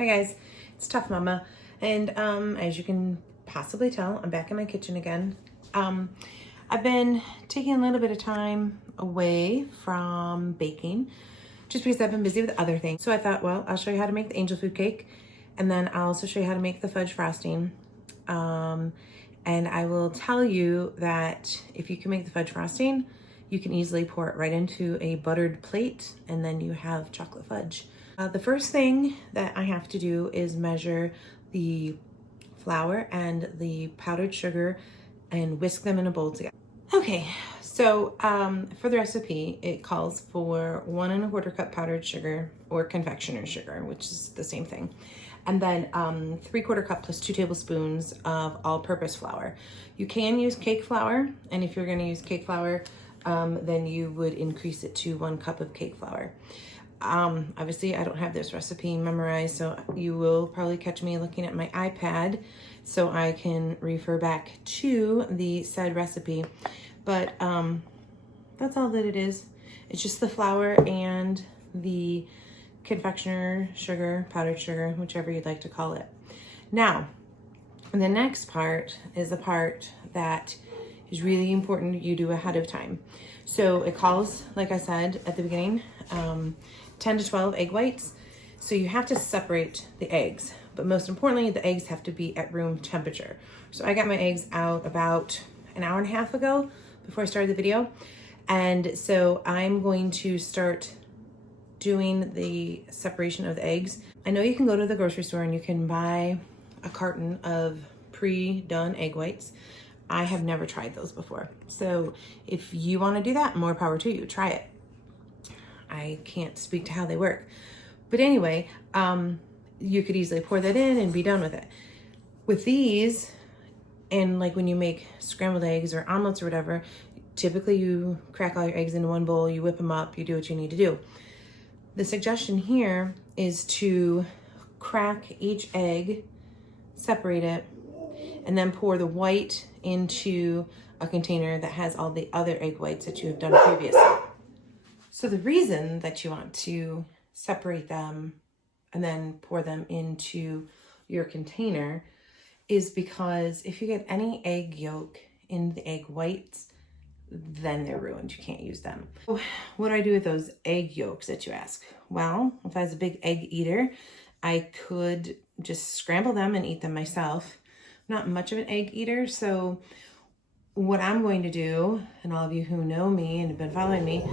Hi guys, it's Tough Mama, and as you can possibly tell, I'm back in my kitchen again. I've been taking a little bit of time away from baking just because I've been busy with other things. So I thought, well, I'll show you how to make the angel food cake, and then I'll also show you how to make the fudge frosting. And I will tell you that if you can make the fudge frosting, you can easily pour it right into a buttered plate, and then you have chocolate fudge. The first thing that I have to do is measure the flour and the powdered sugar and whisk them in a bowl together. Okay, so for the recipe, it calls for 1 1/4 cup powdered sugar or confectioner's sugar, which is the same thing. And then 3/4 cup plus 2 tablespoons of all-purpose flour. You can use cake flour, and if you're gonna use cake flour, then you would increase it to 1 cup of cake flour. Obviously I don't have this recipe memorized, so you will probably catch me looking at my iPad so I can refer back to the said recipe. But that's all that it is. It's just the flour and the confectioner sugar, powdered sugar, whichever you'd like to call it. Now, the next part is the part that is really important you do ahead of time. So it calls, like I said at the beginning, 10 to 12 egg whites. So you have to separate the eggs, but most importantly, the eggs have to be at room temperature. So I got my eggs out about an hour and a half ago before I started the video. And so I'm going to start doing the separation of the eggs. I know you can go to the grocery store and you can buy a carton of pre-done egg whites. I have never tried those before. So if you want to do that, more power to you, try it. I can't speak to how they work. But anyway, you could easily pour that in and be done with it. With these, and like when you make scrambled eggs or omelets or whatever, typically you crack all your eggs into one bowl, you whip them up, you do what you need to do. The suggestion here is to crack each egg, separate it, and then pour the white into a container that has all the other egg whites that you have done previously. So the reason that you want to separate them and then pour them into your container is because if you get any egg yolk in the egg whites, then they're ruined. You can't use them. What do I do with those egg yolks that you ask? Well, if I was a big egg eater, I could just scramble them and eat them myself. I'm not much of an egg eater, so what I'm going to do, and all of you who know me and have been following me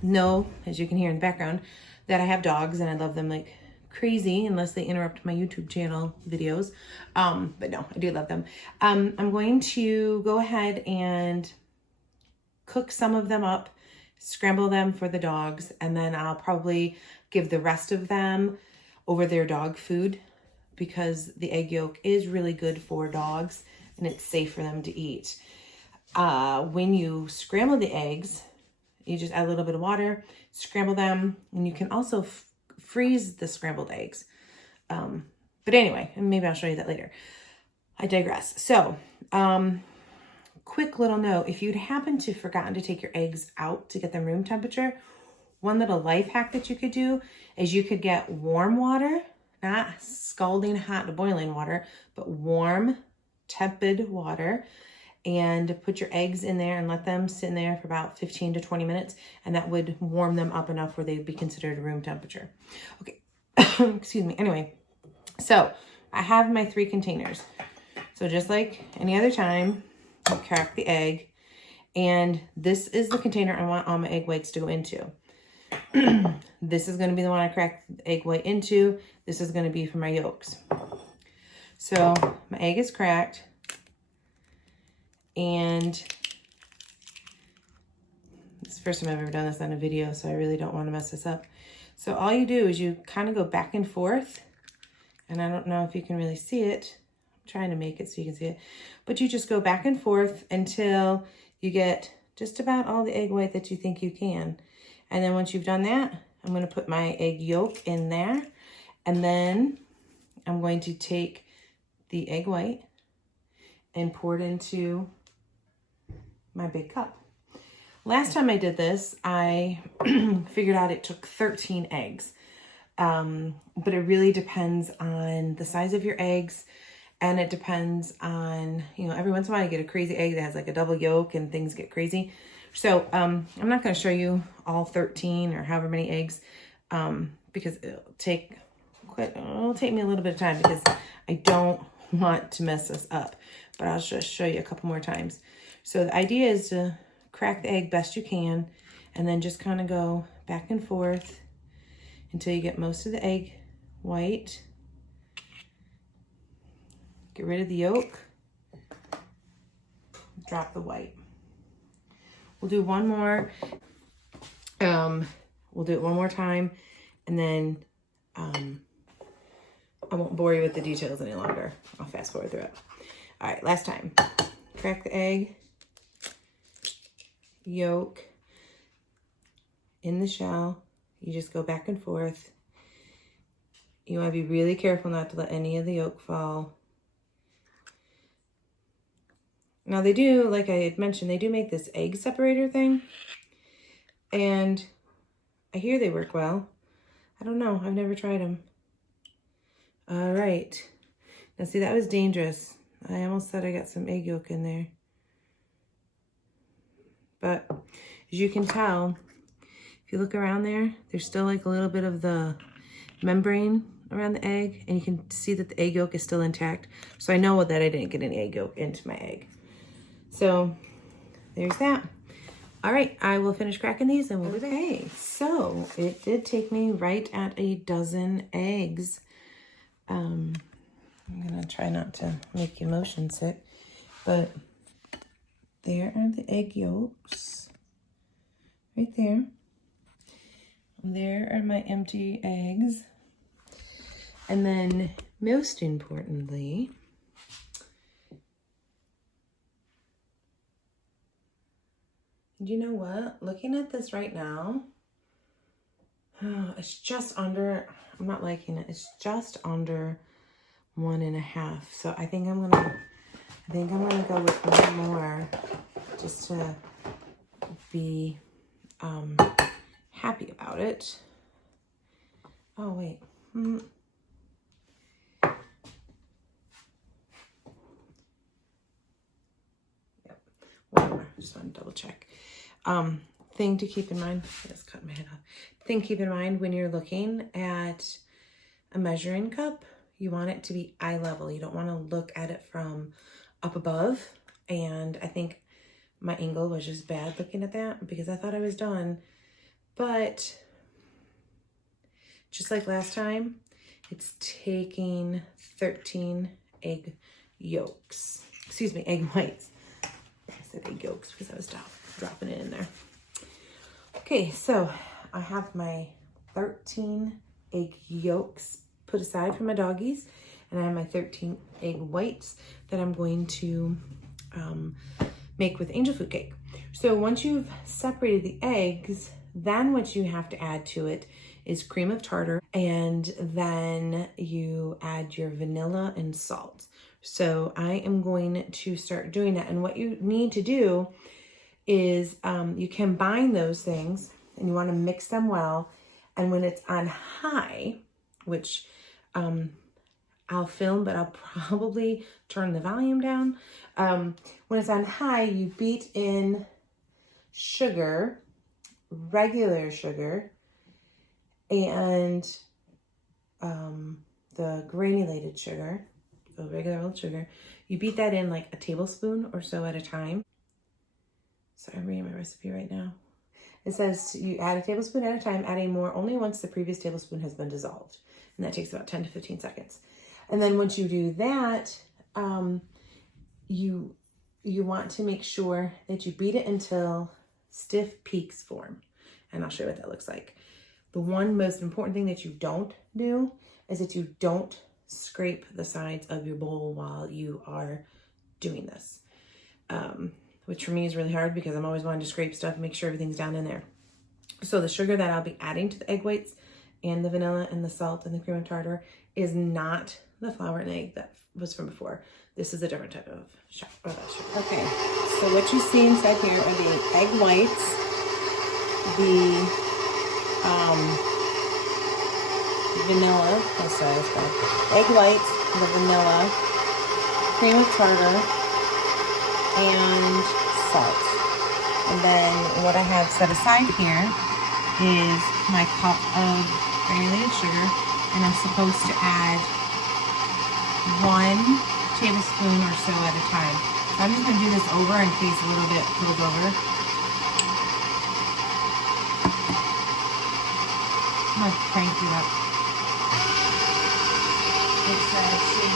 know, as you can hear in the background, that I have dogs and I love them like crazy unless they interrupt my YouTube channel videos. But no, I do love them. I'm going to go ahead and cook some of them up, scramble them for the dogs, and then I'll probably give the rest of them over their dog food because the egg yolk is really good for dogs and it's safe for them to eat. When you scramble the eggs, you just add a little bit of water, scramble them, and you can also freeze the scrambled eggs. But anyway, and maybe I'll show you that later. I digress. So, quick little note, if you'd happen to forgotten to take your eggs out to get them room temperature, one little life hack that you could do is you could get warm water, not scalding hot boiling water, but warm, tepid water, and put your eggs in there and let them sit in there for about 15 to 20 minutes, and that would warm them up enough where they'd be considered room temperature. Okay, excuse me. Anyway, so I have my 3 containers. So just like any other time, you crack the egg, and this is the container I want all my egg whites to go into. This is going to be the one I crack the egg white into. This is going to be for my yolks. So my egg is cracked, and it's the first time I've ever done this on a video, so I really don't want to mess this up. So all you do is you kind of go back and forth, and I don't know if you can really see it. I'm trying to make it so you can see it, but you just go back and forth until you get just about all the egg white that you think you can. And then once you've done that, I'm going to put my egg yolk in there, and then I'm going to take the egg white and pour it into my big cup. Last time I did this, I figured out it took 13 eggs. But it really depends on the size of your eggs, and it depends on, you know, every once in a while you get a crazy egg that has like a double yolk and things get crazy. So I'm not going to show you all 13 or however many eggs, because it'll take me a little bit of time because I don't want to mess this up, but I'll just show you a couple more times. So the idea is to crack the egg best you can, and then just kind of go back and forth until you get most of the egg white. Get rid of the yolk. Drop the white. We'll do one more. We'll do it one more time, and then I won't bore you with the details any longer. I'll fast forward through it. All right, last time. Crack the egg, yolk in the shell. You just go back and forth. You want to be really careful not to let any of the yolk fall. Now they do, like I had mentioned, they do make this egg separator thing. And I hear they work well. I don't know, I've never tried them. All right. Now see, that was dangerous. I almost thought I got some egg yolk in there. But as you can tell, if you look around there, there's still like a little bit of the membrane around the egg, and you can see that the egg yolk is still intact. So I know that I didn't get any egg yolk into my egg. So there's that. All right, I will finish cracking these and we'll be back. Okay, so it did take me right at a dozen eggs. I'm gonna try not to make you motion sick, but there are the egg yolks right there. There are my empty eggs. And then most importantly, you know what? Looking at this right now, it's just under, I'm not liking it. It's just under 1.5. So I think I'm gonna go with one more just to be happy about it. Oh wait. Yep. Whatever. Just want to double check. Thing to keep in mind, I just cut my head off. Thing to keep in mind when you're looking at a measuring cup, you want it to be eye level. You don't want to look at it from up above. And I think my angle was just bad looking at that because I thought I was done. But just like last time, it's taking 13 egg yolks. Excuse me, egg whites. I said egg yolks because I was dropping it in there. Okay, so I have my 13 egg yolks put aside for my doggies, and I have my 13 egg whites that I'm going to make with angel food cake. So once you've separated the eggs, then what you have to add to it is cream of tartar, and then you add your vanilla and salt. So I am going to start doing that, and what you need to do is you combine those things, and you want to mix them well. And when it's on high, which I'll film, but I'll probably turn the volume down. When it's on high, you beat in sugar, regular sugar, and the granulated sugar, so regular old sugar. You beat that in like a tablespoon or so at a time. Sorry, I'm reading my recipe right now. It says you add a tablespoon at a time, adding more only once the previous tablespoon has been dissolved. And that takes about 10 to 15 seconds. And then once you do that, you want to make sure that you beat it until stiff peaks form. And I'll show you what that looks like. The one most important thing that you don't do is that you don't scrape the sides of your bowl while you are doing this. Which for me is really hard because I'm always wanting to scrape stuff and make sure everything's down in there. So the sugar that I'll be adding to the egg whites and the vanilla and the salt and the cream of tartar is not the flour and egg that was from before. This is a different type of sugar. Okay, so what you see inside here are the egg whites, the vanilla, oh sorry, that's bad. Egg whites, the vanilla, cream of tartar, and salt. And then what I have set aside here is my cup of granulated sugar, and I'm supposed to add 1 tablespoon or so at a time. So I'm just going to do this over in case a little bit goes over. I'm going to crank it up. It says to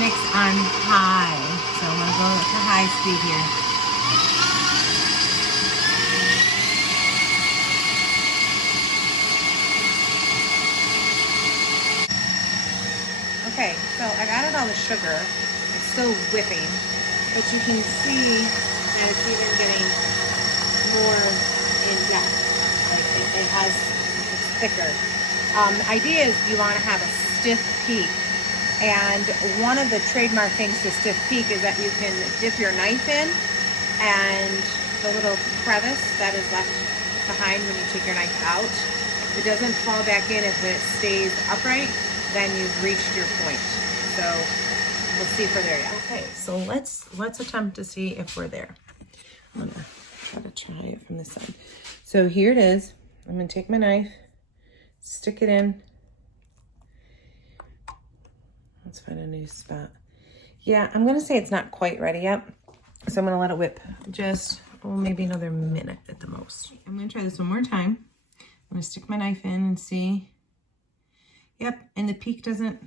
mix on high. So I'm going to go to high speed here. Okay, so I've added all the sugar. It's still whipping, but you can see that it's even getting more in depth. Like it's thicker. The idea is you want to have a stiff peak, and one of the trademark things to stiff peak is that you can dip your knife in, and the little crevice that is left behind when you take your knife out, it doesn't fall back in if it stays upright. Then you've reached your point. So we'll see if we're there yet. Okay, so let's attempt to see if we're there. I'm gonna try it from this side. So here it is. I'm gonna take my knife, stick it in. Let's find a new spot. Yeah, I'm gonna say it's not quite ready yet. So I'm gonna let it whip just, maybe another minute at the most. I'm gonna try this one more time. I'm gonna stick my knife in and see. Yep, and the peak doesn't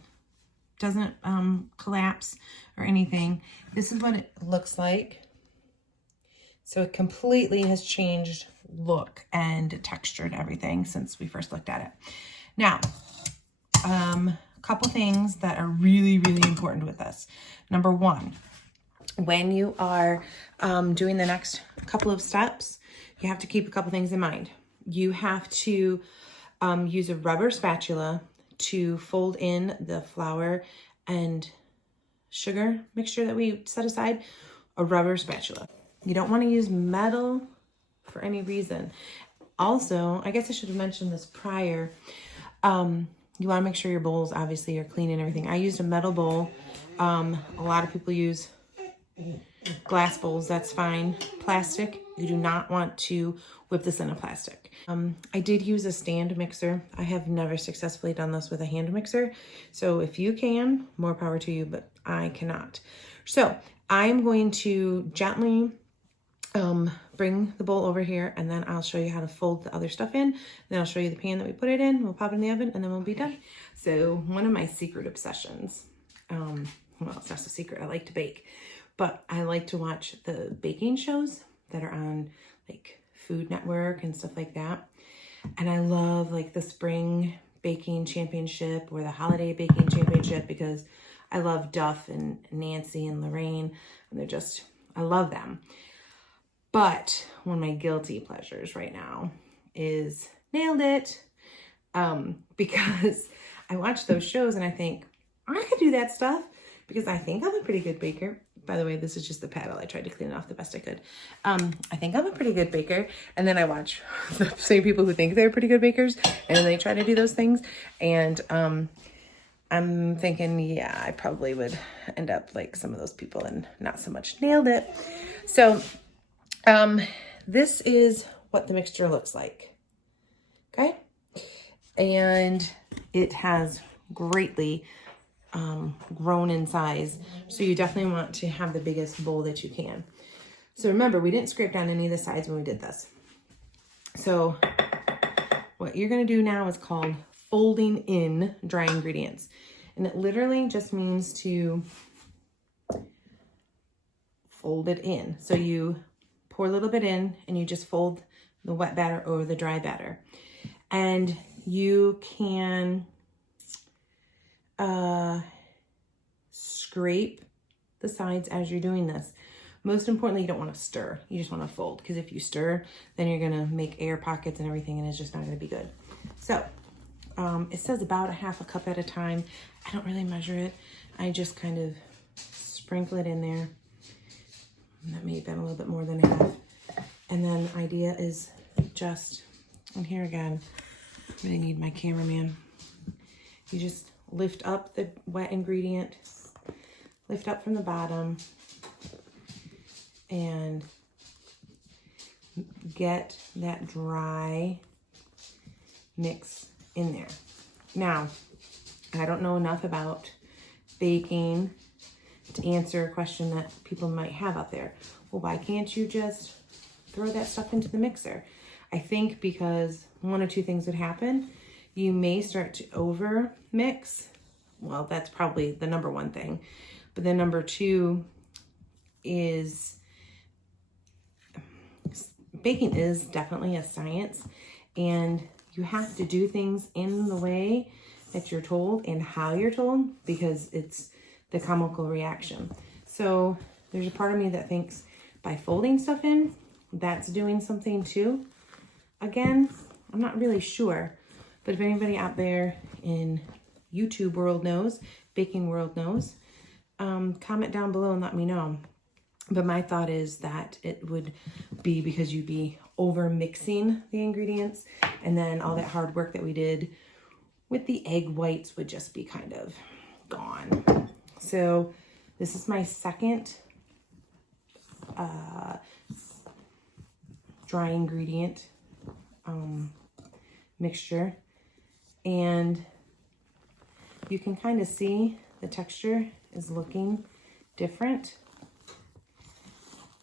collapse or anything. This is what it looks like. So it completely has changed look and texture and everything since we first looked at it. Now, a couple things that are really, really important with this. Number one, when you are doing the next couple of steps, you have to keep a couple things in mind. You have to use a rubber spatula to fold in the flour and sugar mixture that we set aside, a rubber spatula. You don't want to use metal for any reason. Also, I guess I should have mentioned this prior. You want to make sure your bowls obviously are clean and everything. I used a metal bowl. A lot of people use glass bowls, that's fine. Plastic, you do not want to whip this in a plastic. I did use a stand mixer. I have never successfully done this with a hand mixer. So if you can, more power to you, but I cannot. So I'm going to gently bring the bowl over here, and then I'll show you how to fold the other stuff in. Then I'll show you the pan that we put it in. We'll pop it in the oven, and then we'll be done. So one of my secret obsessions, well, it's not so secret, I like to bake, but I like to watch the baking shows that are on like Food Network and stuff like that. And I love like the spring baking championship or the holiday baking championship because I love Duff and Nancy and Lorraine, and they're just, I love them. But one of my guilty pleasures right now is Nailed It, because I watch those shows and I think, I could do that stuff because I think I'm a pretty good baker. By the way, this is just the paddle. I tried to clean it off the best I could. I think I'm a pretty good baker. And then I watch the same people who think they're pretty good bakers and they try to do those things. And I'm thinking, yeah, I probably would end up like some of those people and not so much Nailed It. So this is what the mixture looks like. Okay. And it has greatly grown in size. So you definitely want to have the biggest bowl that you can. So remember, we didn't scrape down any of the sides when we did this. So what you're going to do now is called folding in dry ingredients. And it literally just means to fold it in. So you pour a little bit in and you just fold the wet batter over the dry batter. And you can scrape the sides as you're doing this. Most importantly, you don't want to stir. You just want to fold, because if you stir, then you're going to make air pockets and everything, and it's just not going to be good. So it says about a half a cup at a time. I don't really measure it. I just kind of sprinkle it in there. And that may have been a little bit more than half. And then the idea is just, and here again, really need my cameraman. You just lift up the wet ingredient, lift up from the bottom, and get that dry mix in there. Now, I don't know enough about baking to answer a question that people might have out there. Well, why can't you just throw that stuff into the mixer? I think because one or two things would happen. You may start to over mix. Well, that's probably the number one thing. But then number two is baking is definitely a science, and you have to do things in the way that you're told and how you're told, because it's the chemical reaction. So there's a part of me that thinks by folding stuff in, that's doing something too. Again, I'm not really sure, but if anybody out there in YouTube world knows, baking world knows, comment down below and let me know. But my thought is that it would be because you'd be over mixing the ingredients, and then all that hard work that we did with the egg whites would just be kind of gone. So this is my second dry ingredient mixture, and you can kind of see the texture is looking different.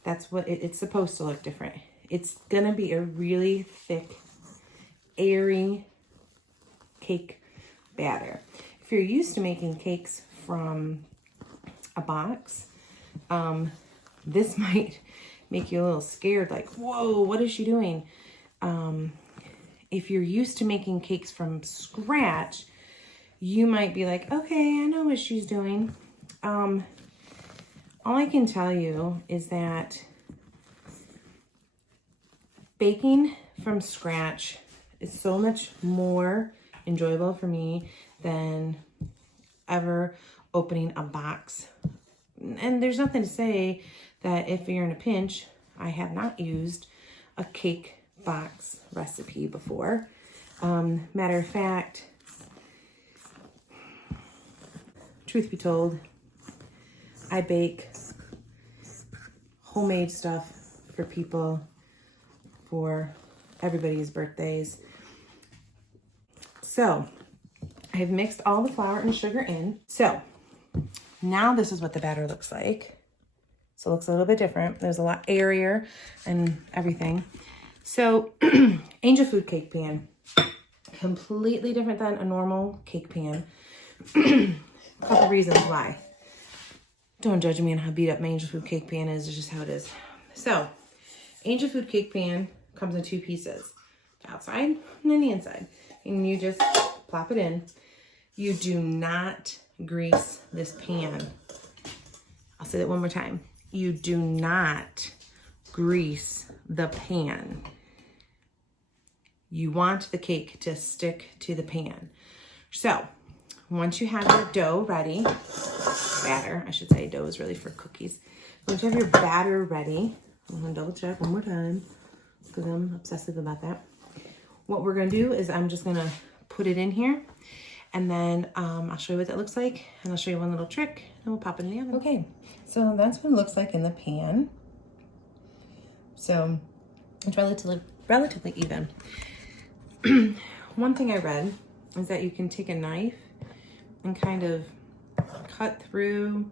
That's what it's supposed to look different. It's gonna be a really thick, airy cake batter. If you're used to making cakes from a box, this might make you a little scared, like, whoa, what is she doing? If you're used to making cakes from scratch, you might be like, okay, I know what she's doing. All I can tell you is that baking from scratch is so much more enjoyable for me than ever opening a box. And there's nothing to say that if you're in a pinch, I have not used a cake box recipe before. Matter of fact, truth be told, I bake homemade stuff for people for everybody's birthdays. So I've mixed all the flour and sugar in. So now this is what the batter looks like. So it looks a little bit different. There's a lot airier and everything. So Angel Food cake pan, completely different than a normal cake pan. A couple reasons why. Don't judge me on how beat up my Angel Food cake pan is. It's just how it is. So Angel Food cake pan comes in two pieces, the outside and then the inside. And you just plop it in. You do not grease this pan. I'll say that one more time. You do not grease the pan. You want the cake to stick to the pan. So once you have your dough ready, batter, I should say, dough is really for cookies. Once you have your batter ready, I'm gonna double check one more time because I'm obsessive about that. What we're gonna do is I'm just gonna put it in here, and then I'll show you what that looks like, and I'll show you one little trick, and we'll pop it in the oven. Okay, so that's what it looks like in the pan. So it's relatively even. One thing I read is that you can take a knife and kind of cut through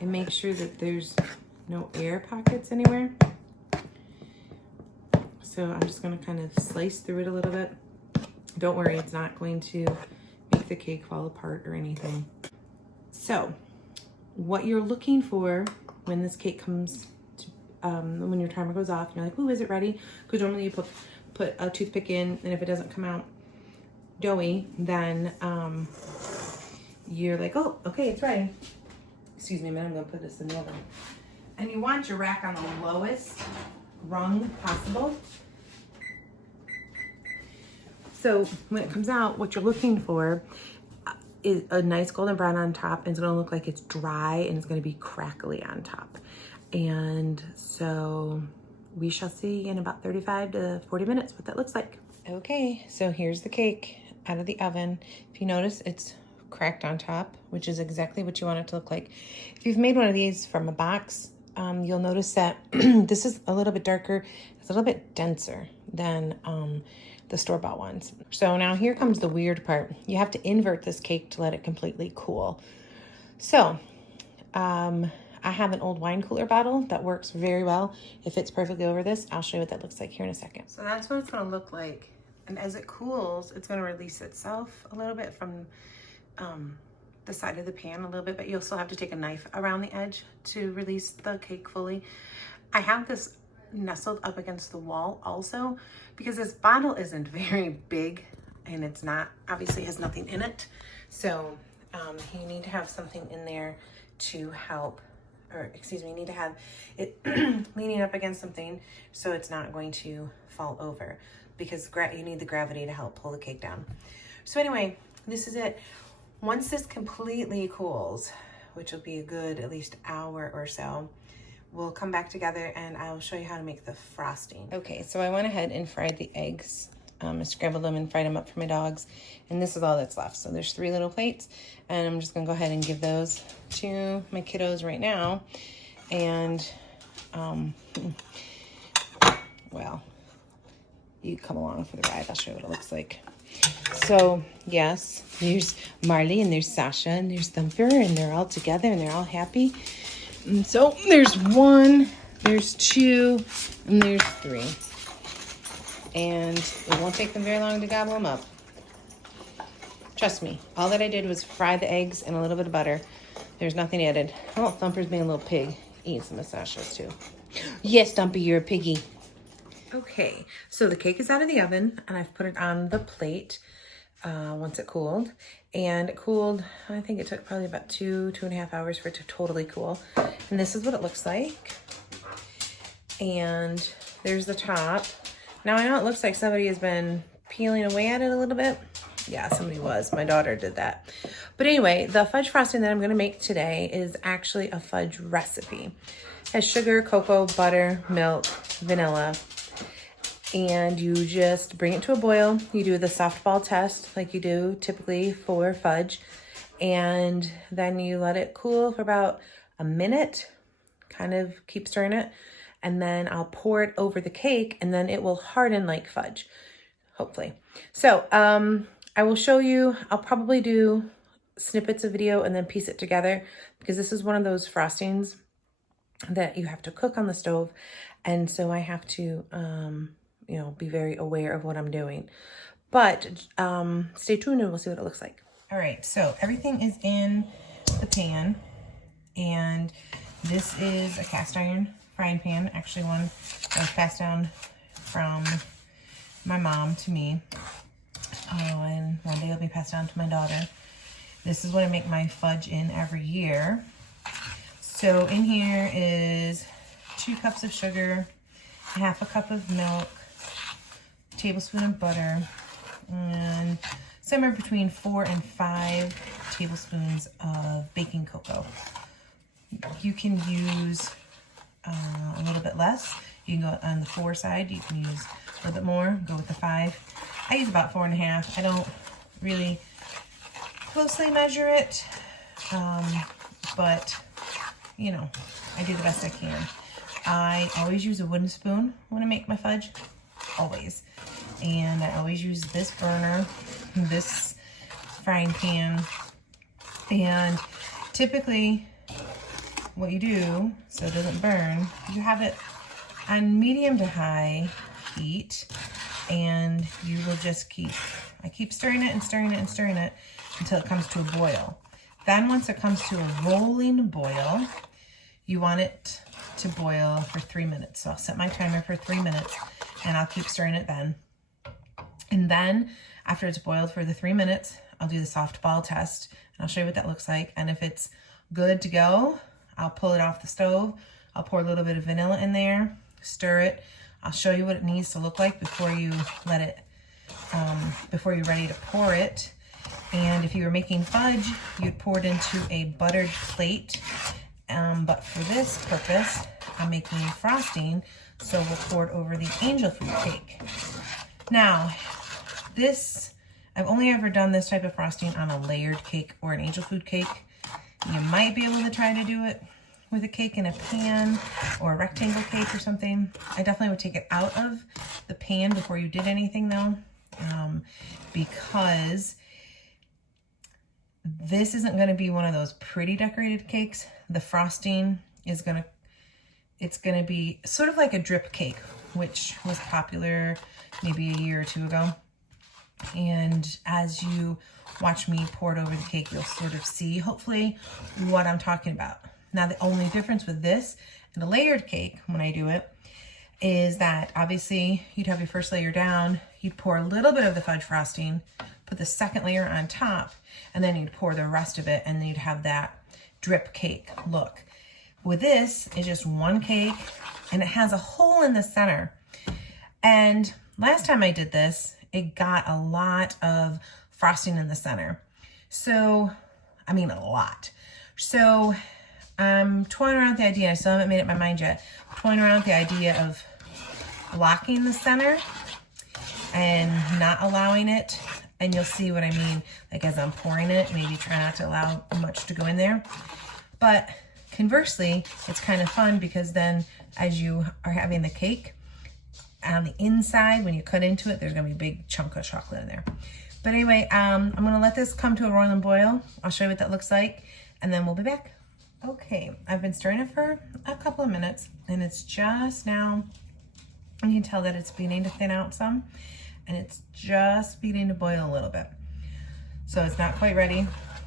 and make sure that there's no air pockets anywhere. So I'm just gonna kind of slice through it a little bit. Don't worry, it's not going to make the cake fall apart or anything. So what you're looking for when this cake comes to, when your timer goes off, you're like, ooh, is it ready? Because normally you put a toothpick in, and if it doesn't come out doughy, then you're like, oh, okay, it's ready. Excuse me a minute, I'm gonna put this in the oven. And you want your rack on the lowest rung possible. So when it comes out, what you're looking for is a nice golden brown on top, and it's gonna look like it's dry, and it's gonna be crackly on top. And so we shall see in about 35 to 40 minutes what that looks like. Okay, so here's the cake out of the oven. If you notice, it's cracked on top, which is exactly what you want it to look like. If you've made one of these from a box, you'll notice that this is a little bit darker. It's a little bit denser than the store-bought ones. So now here comes the weird part. You have to invert this cake to let it completely cool. So I have an old wine cooler bottle that works very well. It fits perfectly over this. I'll show you what that looks like here in a second. So that's what it's going to look like. And as it cools, it's going to release itself a little bit from the side of the pan a little bit, but you'll still have to take a knife around the edge to release the cake fully. I have this nestled up against the wall also because this bottle isn't very big and it's not, obviously has nothing in it. So you need to have something in there to help, or excuse me, you need to have it leaning up against something so it's not going to fall over, because you need the gravity to help pull the cake down. So anyway, this is it. Once this completely cools, which will be a good at least hour or so, we'll come back together and I'll show you how to make the frosting. Okay, so I went ahead and fried the eggs. I scrambled them and fried them up for my dogs, and this is all that's left. So there's 3 little plates, and I'm just gonna go ahead and give those to my kiddos right now. And well, you come along for the ride. I'll show you what it looks like. So yes, there's Marley and there's Sasha and there's Thumper, and they're all together and they're all happy. And so there's 1, there's 2, and there's 3. And it won't take them very long to gobble them up. Trust me, all that I did was fry the eggs and a little bit of butter. There's nothing added. Oh, Thumper's being a little pig. Eating some of Sasha's too. Yes, Thumper, you're a piggy. Okay, so the cake is out of the oven and I've put it on the plate once it cooled. And it cooled, I think it took probably about 2.5 hours for it to totally cool. And this is what it looks like. And there's the top. Now I know it looks like somebody has been peeling away at it a little bit. Yeah, somebody was. My daughter did that. But anyway, the fudge frosting that I'm going to make today is actually a fudge recipe. It has sugar, cocoa, butter, milk, vanilla. And you just bring it to a boil. You do the softball test like you do typically for fudge. And then you let it cool for about a minute. Kind of keep stirring it. And then I'll pour it over the cake and then it will harden like fudge, hopefully. So I will show you, I'll probably do snippets of video and then piece it together, because this is one of those frostings that you have to cook on the stove. And so I have to, you know, be very aware of what I'm doing. But stay tuned and we'll see what it looks like. All right, so everything is in the pan, and this is a cast iron frying pan, actually one that was passed down from my mom to me. And one day it'll be passed down to my daughter. This is what I make my fudge in every year. So in here is 2 cups of sugar, 1/2 cup of milk, a tablespoon of butter, and somewhere between 4 and 5 tablespoons of baking cocoa. You can use a little bit less. You can go on the 4 side. You can use a little bit more, go with the 5. I use about 4.5. I don't really closely measure it, but you know, I do the best I can. I always use a wooden spoon when I make my fudge, always. And I always use this burner, this frying pan, and typically what you do so it doesn't burn, you have it on medium to high heat, and you will just I keep stirring it and stirring it and stirring it until it comes to a boil. Then once it comes to a rolling boil, you want it to boil for 3 minutes. So I'll set my timer for 3 minutes and I'll keep stirring it then. And then after it's boiled for the 3 minutes, I'll do the softball test and I'll show you what that looks like. And if it's good to go, I'll pull it off the stove. I'll pour a little bit of vanilla in there, stir it. I'll show you what it needs to look like before you let it, before you're ready to pour it. And if you were making fudge, you'd pour it into a buttered plate. But for this purpose, I'm making frosting, so we'll pour it over the angel food cake. Now, This, I've only ever done this type of frosting on a layered cake or an angel food cake. You might be able to try to do it with a cake in a pan or a rectangle cake or something. I definitely would take it out of the pan before you did anything though, because this isn't going to be one of those pretty decorated cakes. The frosting is it's going to be sort of like a drip cake, which was popular maybe a year or two ago. And as you watch me pour it over the cake, you'll sort of see, hopefully, what I'm talking about. Now, the only difference with this and a layered cake, when I do it, is that obviously you'd have your first layer down, you'd pour a little bit of the fudge frosting, put the second layer on top, and then you'd pour the rest of it, and then you'd have that drip cake look. With this, it's just one cake, and it has a hole in the center. And last time I did this, it got a lot of frosting in the center. So, I mean a lot. So, I'm toying around with the idea, I still haven't made up my mind yet, toying around with the idea of blocking the center and not allowing it. And you'll see what I mean, like as I'm pouring it, maybe try not to allow much to go in there. But conversely, it's kind of fun because then as you are having the cake, on the inside, when you cut into it, there's gonna be a big chunk of chocolate in there. But anyway, I'm gonna let this come to a roiling boil. I'll show you what that looks like, and then we'll be back. Okay, I've been stirring it for a couple of minutes, and it's just now, you can tell that it's beginning to thin out some, and it's just beginning to boil a little bit. So it's not quite ready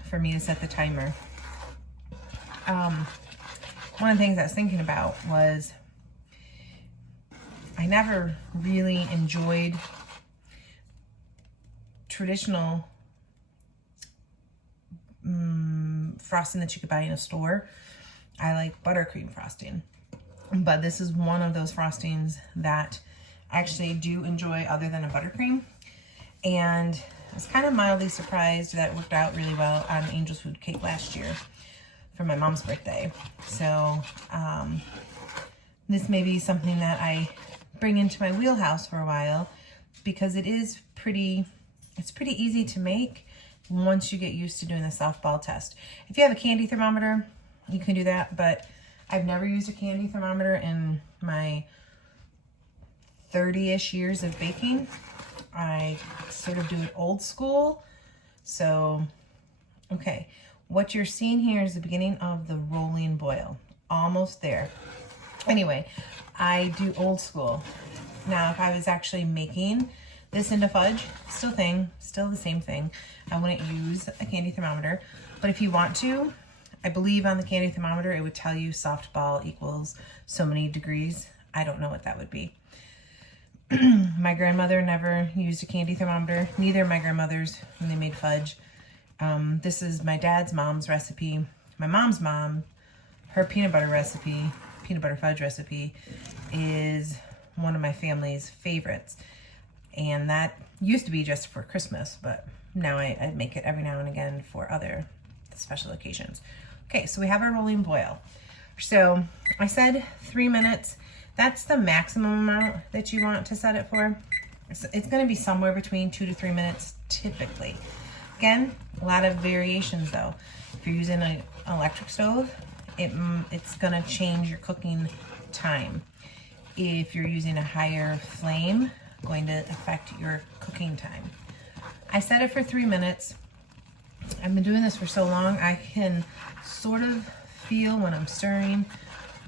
for me to set the timer. One of the things I was thinking about was I never really enjoyed traditional frosting that you could buy in a store. I like buttercream frosting, but this is one of those frostings that I actually do enjoy other than a buttercream. And I was kind of mildly surprised that it worked out really well on Angel's Food Cake last year for my mom's birthday. So this may be something that I bring into my wheelhouse for a while, because it's pretty easy to make once you get used to doing the soft ball test. If you have a candy thermometer, you can do that, but I've never used a candy thermometer in my 30-ish years of baking. I sort of do it old school. So, okay, what you're seeing here is the beginning of the rolling boil. Almost there. Anyway, I do old school. Now, if I was actually making this into fudge, still the same thing. I wouldn't use a candy thermometer, but if you want to, I believe on the candy thermometer, it would tell you soft ball equals so many degrees. I don't know what that would be. My grandmother never used a candy thermometer. Neither of my grandmothers when they made fudge. This is my dad's mom's recipe. My mom's mom, her peanut butter fudge recipe is one of my family's favorites. And that used to be just for Christmas, but now I make it every now and again for other special occasions. Okay, so we have our rolling boil. So I said 3 minutes. That's the maximum amount that you want to set it for. It's going to be somewhere between 2 to 3 minutes typically. Again, a lot of variations though. If you're using an electric stove, it's going to change your cooking time. If you're using a higher flame, going to affect your cooking time. I set it for 3 minutes. I've been doing this for so long, I can sort of feel when I'm stirring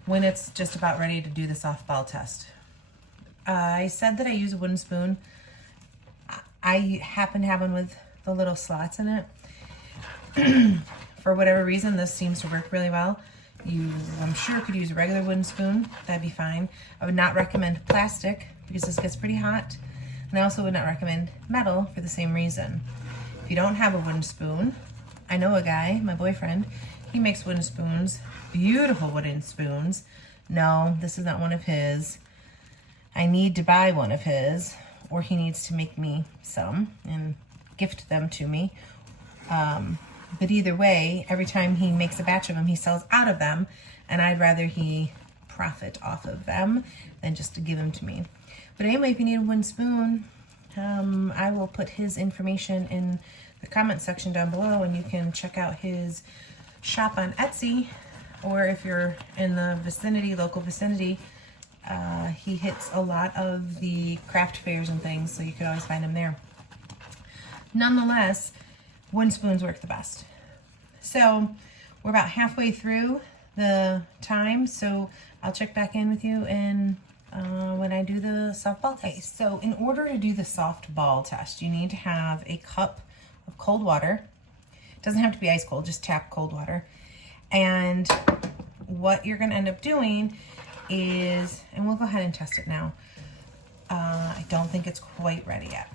when it's just about ready to do the softball test. I said that I use a wooden spoon. I happen to have one with the little slots in it. For whatever reason, this seems to work really well. I'm sure could use a regular wooden spoon. That'd be fine. I would not recommend plastic because this gets pretty hot. And I also would not recommend metal for the same reason. If you don't have a wooden spoon, I know a guy, my boyfriend, he makes wooden spoons, beautiful wooden spoons. No, this is not one of his. I need to buy one of his, or he needs to make me some and gift them to me. But either way, every time he makes a batch of them, he sells out of them, and I'd rather he profit off of them than just to give them to me. But anyway, if you need a wooden spoon, I will put his information in the comment section down below, and you can check out his shop on Etsy, or if you're in the vicinity, local vicinity, he hits a lot of the craft fairs and things, so you could always find him there. Nonetheless, wooden spoons work the best. So we're about halfway through the time, so I'll check back in with you in when I do the soft ball test. So in order to do the soft ball test, you need to have a cup of cold water. It doesn't have to be ice cold, just tap cold water. And what you're gonna end up doing is, and we'll go ahead and test it now. I don't think it's quite ready yet,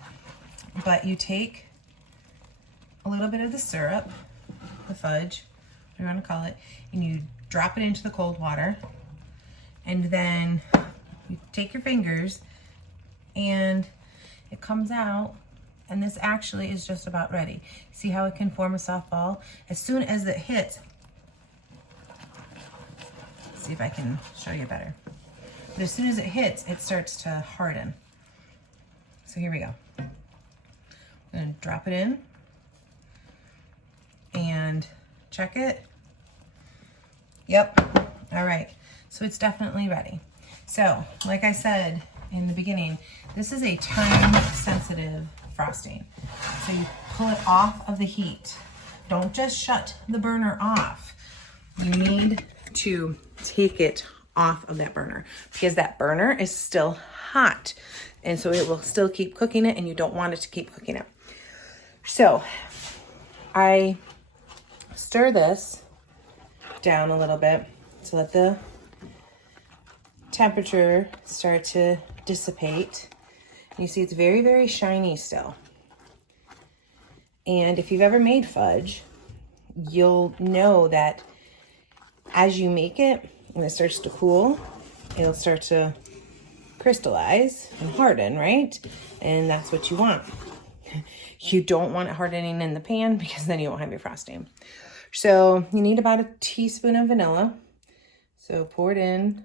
but you take a little bit of the syrup, the fudge, whatever you want to call it, and you drop it into the cold water, and then you take your fingers and it comes out, and this actually is just about ready. See how it can form a soft ball? As soon as it hits, see if I can show you better. But as soon as it hits, it starts to harden. So here we go. I'm gonna drop it in and check it. Yep, all right, so it's definitely ready. So, like I said in the beginning, this is a time-sensitive frosting. So you pull it off of the heat. Don't just shut the burner off. You need to take it off of that burner, because that burner is still hot, and so it will still keep cooking it, and you don't want it to keep cooking it. So I stir this down a little bit to let the temperature start to dissipate. You see it's very, very shiny still. And if you've ever made fudge, you'll know that as you make it, when it starts to cool, it'll start to crystallize and harden, right? And that's what you want. You don't want it hardening in the pan, because then you won't have your frosting. So you need about a teaspoon of vanilla. So pour it in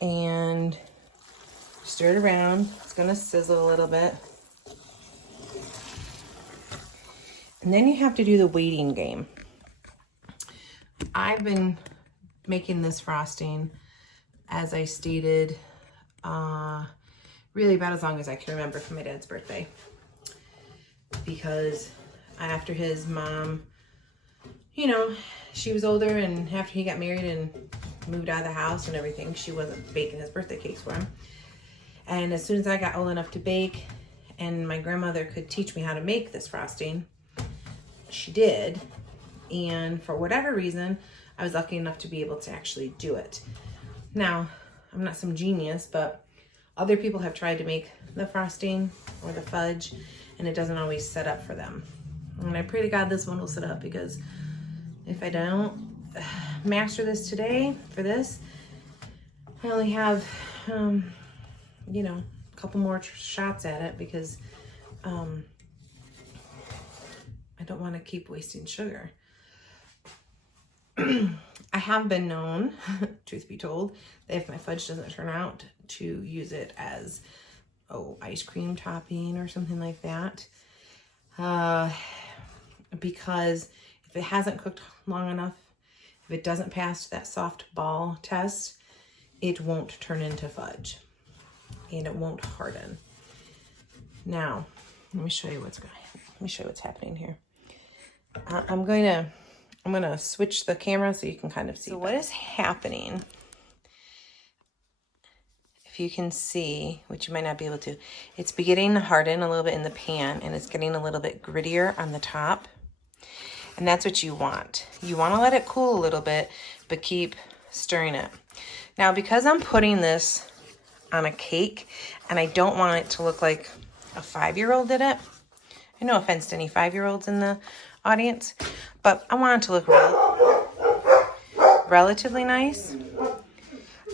and stir it around. It's gonna sizzle a little bit. And then you have to do the waiting game. I've been making this frosting, as I stated, really about as long as I can remember, for my dad's birthday. Because after his mom, you know, she was older, and after he got married and moved out of the house and everything, she wasn't baking his birthday cakes for him. And as soon as I got old enough to bake, and my grandmother could teach me how to make this frosting, she did. And for whatever reason, I was lucky enough to be able to actually do it. Now, I'm not some genius, but other people have tried to make the frosting or the fudge, and it doesn't always set up for them. And I pray to God this one will set up, because if I don't master this today for this, I only have, you know, a couple more shots at it, because I don't want to keep wasting sugar. I have been known, truth be told, that if my fudge doesn't turn out, to use it as, ice cream topping or something like that. Because if it hasn't cooked long enough, if it doesn't pass that soft ball test, it won't turn into fudge, and it won't harden. Now, let me show you what's happening here. I'm gonna switch the camera so you can kind of see. So what is happening, if you can see, which you might not be able to, it's beginning to harden a little bit in the pan, and it's getting a little bit grittier on the top. And that's what you want. You want to let it cool a little bit, but keep stirring it. Now, because I'm putting this on a cake, and I don't want it to look like a 5-year-old did it. And no offense to any 5-year-olds in the audience, but I want it to look relatively nice.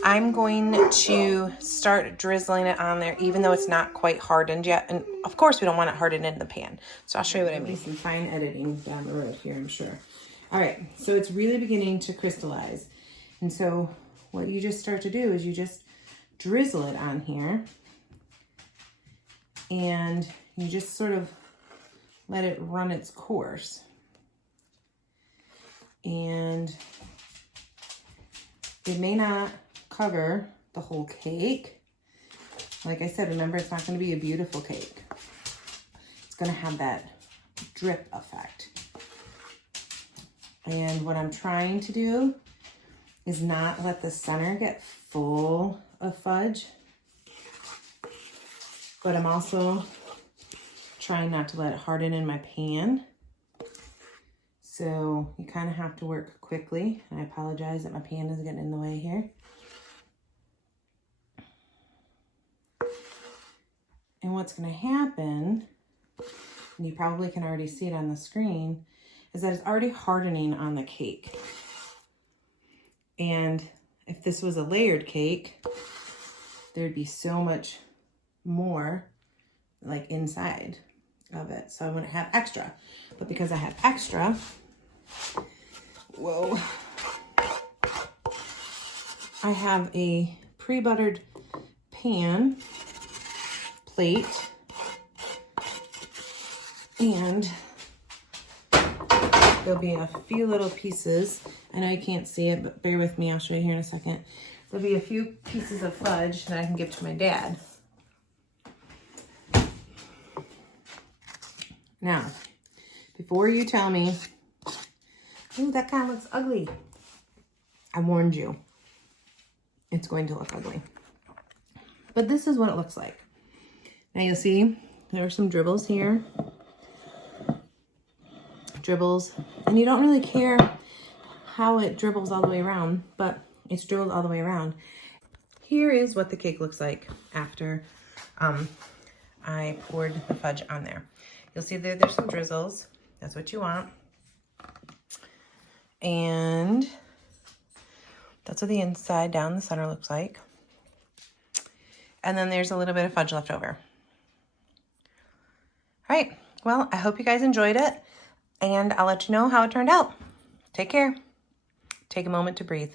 I'm going to start drizzling it on there, even though it's not quite hardened yet. And of course, we don't want it hardened in the pan. So I'll show you what I mean. Some fine editing down the road here, I'm sure. All right, so it's really beginning to crystallize. And so what you just start to do is you just drizzle it on here. and you just sort of let it run its course. And it may not cover the whole cake. Like I said, remember, it's not going to be a beautiful cake. It's going to have that drip effect. And what I'm trying to do is not let the center get full of fudge, but I'm also trying not to let it harden in my pan. So you kind of have to work quickly. And I apologize that my pan is getting in the way here. And what's going to happen, and you probably can already see it on the screen, is that it's already hardening on the cake. And if this was a layered cake, there'd be so much more like inside of it. So I wouldn't have extra. But because I have extra, whoa, I have a pre-buttered pan plate, and there'll be a few little pieces. I know you can't see it, but bear with me. I'll show you here in a second. There'll be a few pieces of fudge that I can give to my dad. Now, before you tell me, ooh, that kind of looks ugly, I warned you. It's going to look ugly. But this is what it looks like. Now you'll see there are some dribbles here. Dribbles. And you don't really care how it dribbles all the way around, but it's dribbled all the way around. Here is what the cake looks like after I poured the fudge on there. You'll see there's some drizzles. That's what you want. And that's what the inside down the center looks like. And then there's a little bit of fudge left over. All right, well, I hope you guys enjoyed it, and I'll let you know how it turned out. Take care. Take a moment to breathe.